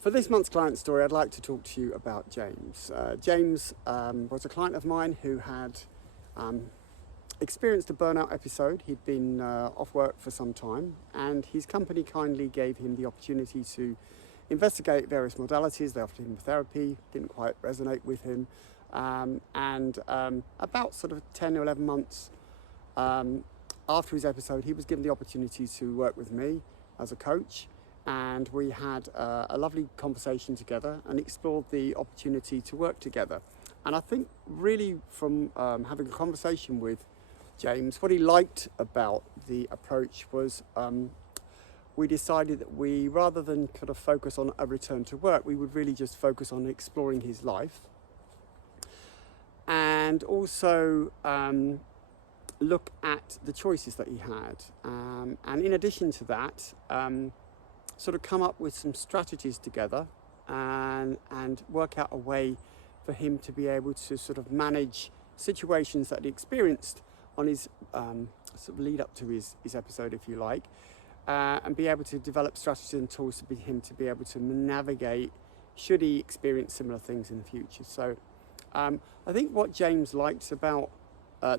For this month's client story, I'd like to talk to you about James. James was a client of mine who had experienced a burnout episode. He'd been off work for some time, and his company kindly gave him the opportunity to investigate various modalities. They offered him therapy, didn't quite resonate with him. About sort of 10 or 11 months after his episode, he was given the opportunity to work with me as a coach. And we had a lovely conversation together and explored the opportunity to work together. And I think really from having a conversation with James, what he liked about the approach was we decided that we, rather than kind of focus on a return to work, we would really just focus on exploring his life. And also look at the choices that he had. And in addition to that, sort of come up with some strategies together and work out a way for him to be able to sort of manage situations that he experienced on his sort of lead up to his episode, if you like, and be able to develop strategies and tools for him to be able to navigate should he experience similar things in the future. So I think what James liked about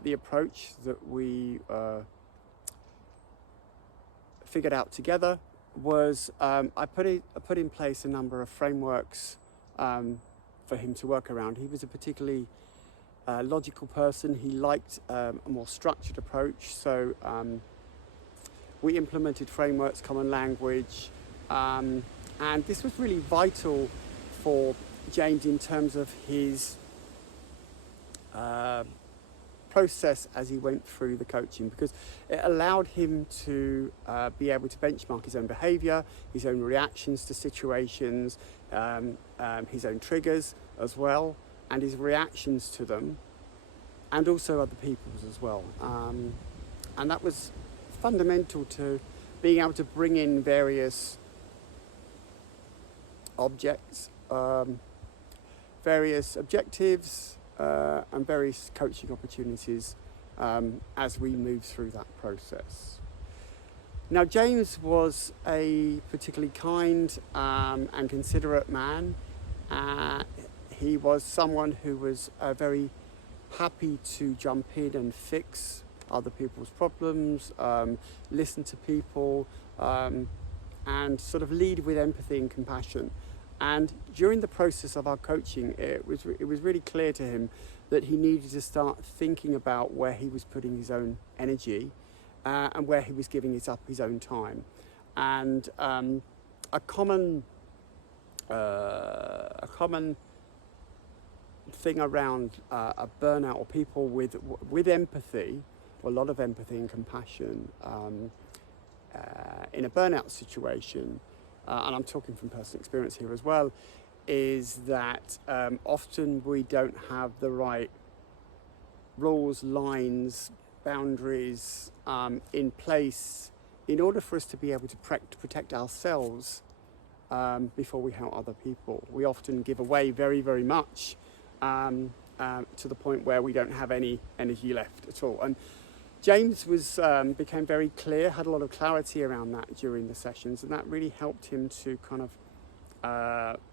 the approach that we figured out together was I put in place a number of frameworks for him to work around. He was a particularly logical person. He liked a more structured approach, so we implemented frameworks, common language, and this was really vital for James in terms of his process as he went through the coaching, because it allowed him to be able to benchmark his own behaviour, his own reactions to situations, his own triggers as well, and his reactions to them, and also other people's as well. And that was fundamental to being able to bring in various objects, various objectives, and various coaching opportunities as we move through that process. Now, James was a particularly kind and considerate man. He was someone who was very happy to jump in and fix other people's problems, listen to people, and sort of lead with empathy and compassion. And during the process of our coaching, it was really clear to him that he needed to start thinking about where he was putting his own energy and where he was giving his own time. And a common thing around a burnout, or people with empathy, or a lot of empathy and compassion in a burnout situation, and I'm talking from personal experience here as well, is that often we don't have the right rules, lines, boundaries in place in order for us to be able to protect ourselves before we help other people. We often give away very, very much to the point where we don't have any energy left at all. And James became very clear, had a lot of clarity around that during the sessions, and that really helped him to kind of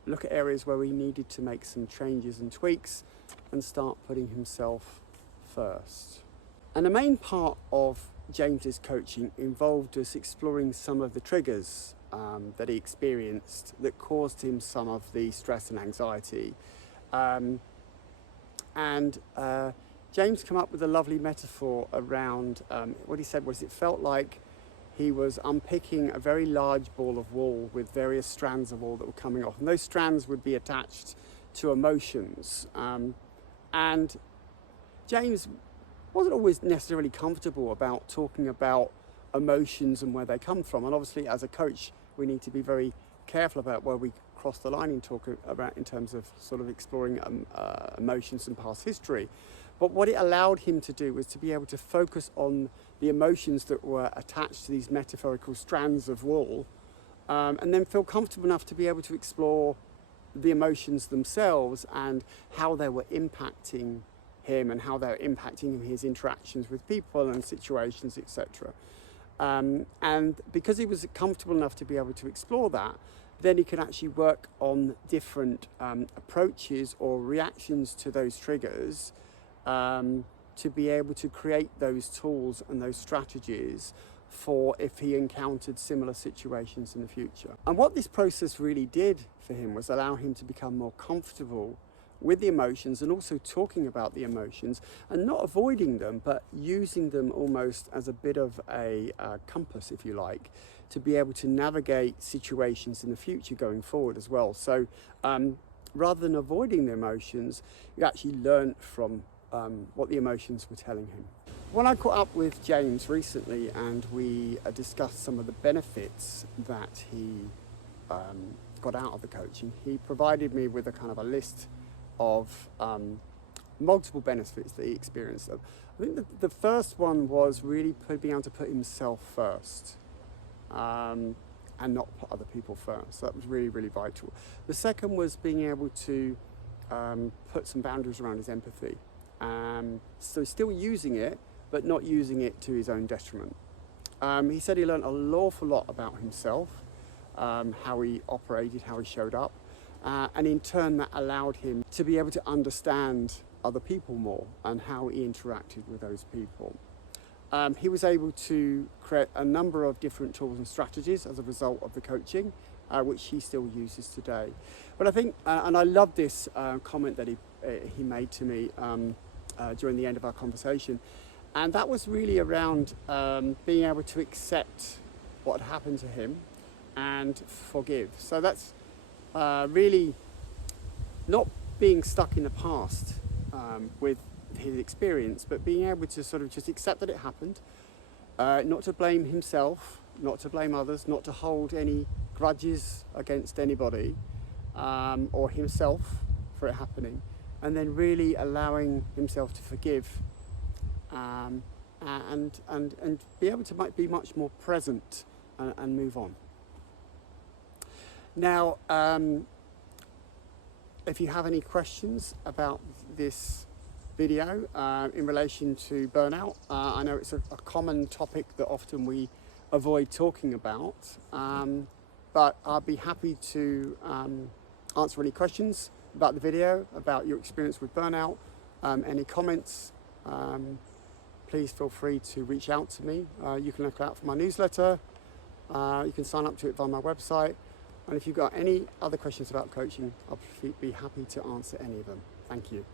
look at areas where he needed to make some changes and tweaks and start putting himself first. And the main part of James's coaching involved us exploring some of the triggers that he experienced that caused him some of the stress and anxiety. James came up with a lovely metaphor around what he said was it felt like he was unpicking a very large ball of wool with various strands of wool that were coming off, and those strands would be attached to emotions. And James wasn't always necessarily comfortable about talking about emotions and where they come from, and obviously as a coach we need to be very careful about where we cross the line and talk about in terms of sort of exploring emotions and past history. But what it allowed him to do was to be able to focus on the emotions that were attached to these metaphorical strands of wool, and then feel comfortable enough to be able to explore the emotions themselves and how they were impacting him and how they were impacting his interactions with people and situations, etc. And because he was comfortable enough to be able to explore that, then he can actually work on different approaches or reactions to those triggers to be able to create those tools and those strategies for if he encountered similar situations in the future. And what this process really did for him was allow him to become more comfortable with the emotions, and also talking about the emotions and not avoiding them, but using them almost as a bit of a compass, if you like, to be able to navigate situations in the future going forward as well. So rather than avoiding the emotions, you actually learn from what the emotions were telling him. When I caught up with James recently and we discussed some of the benefits that he got out of the coaching, he provided me with a kind of a list of multiple benefits that he experienced. I think the first one was really being able to put himself first and not put other people first. That was really, really vital. The second was being able to put some boundaries around his empathy. So still using it, but not using it to his own detriment. He said he learned an awful lot about himself, how he operated, how he showed up. And in turn that allowed him to be able to understand other people more and how he interacted with those people. He was able to create a number of different tools and strategies as a result of the coaching, which he still uses today. But I think, and I love this comment that he made to me during the end of our conversation, and that was really around being able to accept what had happened to him and forgive. So that's really not being stuck in the past with his experience, but being able to sort of just accept that it happened, not to blame himself, not to blame others, not to hold any grudges against anybody or himself for it happening, and then really allowing himself to forgive and be able to be much more present and move on. Now, if you have any questions about this video in relation to burnout, I know it's a common topic that often we avoid talking about, but I'll be happy to answer any questions about the video, about your experience with burnout. Any comments, please feel free to reach out to me. You can look out for my newsletter, you can sign up to it via my website. And if you've got any other questions about coaching, I'll be happy to answer any of them. Thank you.